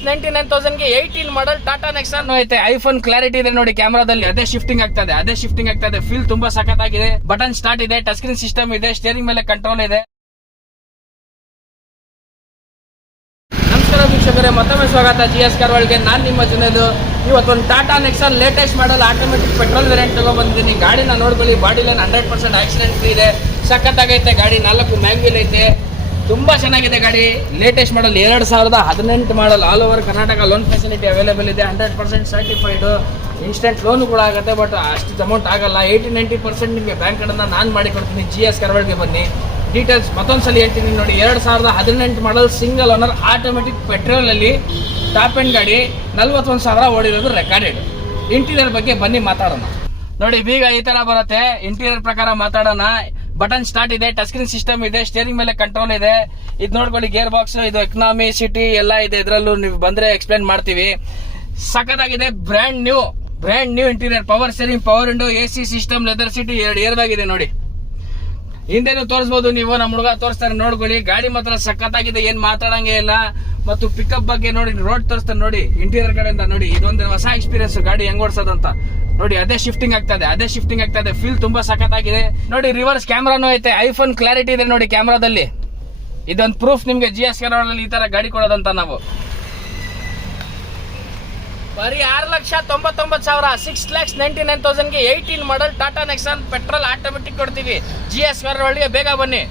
6,99,000 ಗೆ 18 ಮಾಡಲ್ ಟಾಟಾ ನೆಕ್ಸಾನ್ ಐತೆ. IPhone clarity ಇದೆ ನೋಡಿ ಕ್ಯಾಮೆರಾದಲ್ಲಿ. ಅದೇ ಶಿಫ್ಟಿಂಗ್ ಆಗ್ತದೆ. ಫೀಲ್ ತುಂಬಾ ಸಖತ್ತಾಗಿದೆ. ಬಟನ್ ಸ್ಟಾರ್ಟ್ ಇದೆ, ಟಚ್ ಸ್ಕ್ರೀನ್ ಸಿಸ್ಟಮ್ ಇದೆ, ಸ್ಟೇರಿಂಗ್ ಮೇಲೆ ಕಂಟ್ರೋಲ್ ಇದೆ. ನಮಸ್ಕಾರ ವೀಕ್ಷಕರೇ, ಮತ್ತೊಮ್ಮೆ ಸ್ವಾಗತ GS ಕಾರ್ ವರ್ಲ್ಡ್ಗೆ. ನಾನು ನಿಮ್ಮ ಜೊತೆ ಇವತ್ತೊಂದು Tata Nexon latest model automatic petrol variant ತಗೊಂಡ್ಬಂದಿದ್ದೀನಿ. ಗಾಡಿನ ನೋಡ್ಕೊಳ್ಳಿ, ಬಾಡಿ ಲೈನ್ 100% ಆಕ್ಸಿಡೆಂಟ್ ಫ್ರೀ ಇದೆ. ಸಖತ್ತಾಗೈತೆ ಗಾಡಿ. 4 ಮ್ಯಾನ್ಯುಯಲ್ ಐತೆ, ತುಂಬಾ ಚೆನ್ನಾಗಿದೆ ಗಾಡಿ. Latest model 2018 model. All over Karnataka loan facility available ಇದೆ. 100% ಸರ್ಟಿಫೈಡ್. ಇನ್ಸ್ಟೆಂಟ್ ಲೋನ್ ಕೂಡ ಆಗುತ್ತೆ, ಬಟ್ ಅಷ್ಟು ಅಮೌಂಟ್ ಆಗಲ್ಲ. 80-90% ನಿಮಗೆ ಬ್ಯಾಂಕ್ ಕಡೆಯಿಂದ ನಾನು ಮಾಡಿ ಕೊಡ್ತೀನಿ. GS ಕಾರ್ ವರ್ಲ್ಡ್ಗೆ ಬನ್ನಿ. ಡೀಟೇಲ್ಸ್ ಮತ್ತೊಂದ್ಸಲ ಹೇಳ್ತೀನಿ ನೋಡಿ. 2018 model single owner automatic petrol ಅಲ್ಲಿ ಟಾಪ್ ಎಂಡ್ ಗಾಡಿ. 41,000 ಓಡಿರೋದು ರೆಕಾರ್ಡೆಡ್. ಇಂಟೀರಿಯರ್ ಬಗ್ಗೆ ಬನ್ನಿ ಮಾತಾಡೋಣ. ನೋಡಿ, ಬೀಗ ಈ ತರ ಬರುತ್ತೆ. ಇಂಟೀರಿಯರ್ ಪ್ರಕಾರ ಮಾತಾಡೋಣ. ಬಟನ್ ಸ್ಟಾರ್ಟ್ ಇದೆ, ಟಚ್ ಸ್ಕ್ರೀನ್ ಸಿಸ್ಟಮ್ ಇದೆ, ಸ್ಟೇರಿಂಗ್ ಮೇಲೆ ಕಂಟ್ರೋಲ್ ಇದೆ. ಇದು ನೋಡ್ಕೊಳ್ಳಿ, ಗೇರ್ ಬಾಕ್ಸ್, ಇದು ಎಕನಾಮಿ, ಸಿಟಿ ಎಲ್ಲ ಇದೆ. ಇದರಲ್ಲೂ ನೀವು ಬಂದ್ರೆ ಎಕ್ಸ್ಪ್ಲೇನ್ ಮಾಡ್ತೀವಿ. ಸಖತ್ತಾಗಿದೆ. Brand new interior. Power steering, power window, AC system, leather seat, 2 air bag ಇದೆ ನೋಡಿ. ಹಿಂದೆನೂ ತೋರಿಸಬಹುದು ನೀವು, ನಮ್ಮ ಹುಡುಗ ತೋರಿಸ್ತಾರೆ ನೋಡ್ಕೊಳ್ಳಿ. ಗಾಡಿ ಮಾತ್ರ ಸಖತ್ತಾಗಿದೆ, ಏನ್ ಮಾತಾಡಂಗೆ ಇಲ್ಲ. ಮತ್ತು ಪಿಕಪ್ ಬಗ್ಗೆ ನೋಡಿ, ರೋಡ್ ತೋರಿಸ್ತಾರೆ ನೋಡಿ ಇಂಟೀರಿಯರ್ ಕಡೆಯಿಂದ ನೋಡಿ. ಇದೊಂದು ಹೊಸ ಎಕ್ಸ್ಪೀರಿಯನ್ಸ್ ಗಾಡಿ ಹೆಂಗ್ ಓಡಿಸೋದಂತ ನೋಡಿ. ಅದೇ ಶಿಫ್ಟಿಂಗ್ ಆಗ್ತದೆ. ಫೀಲ್ ತುಂಬಾ ಸಖತ್ತಾಗಿದೆ ನೋಡಿ. ರಿವರ್ಸ್ ಕ್ಯಾಮ್ರಾನು ಐತೆ. ಐಫೋನ್ ಕ್ಲಾರಿಟಿ ಇದೆ ನೋಡಿ ಕ್ಯಾಮ್ರಾದಲ್ಲಿ. ಇದೊಂದು ಪ್ರೂಫ್ ನಿಮ್ಗೆ GS ಕಾರ್ ವರ್ಲ್ಡ್ ಈ ತರ ಗಾಡಿ ಕೊಡೋದಂತ ನಾವು. ಬರೀ 6,99,000 6,99,000 ಗೆ 18 ಮಾಡಲ್ ಟಾಟಾ ನೆಕ್ಸಾನ್ ಪೆಟ್ರೋಲ್ ಆಟೋಮೆಟಿಕ್ ಕೊಡ್ತೀವಿ. GS ಕಾರ್ ವರ್ಲ್ಡ್ಗೆ ಬೇಗ ಬನ್ನಿ.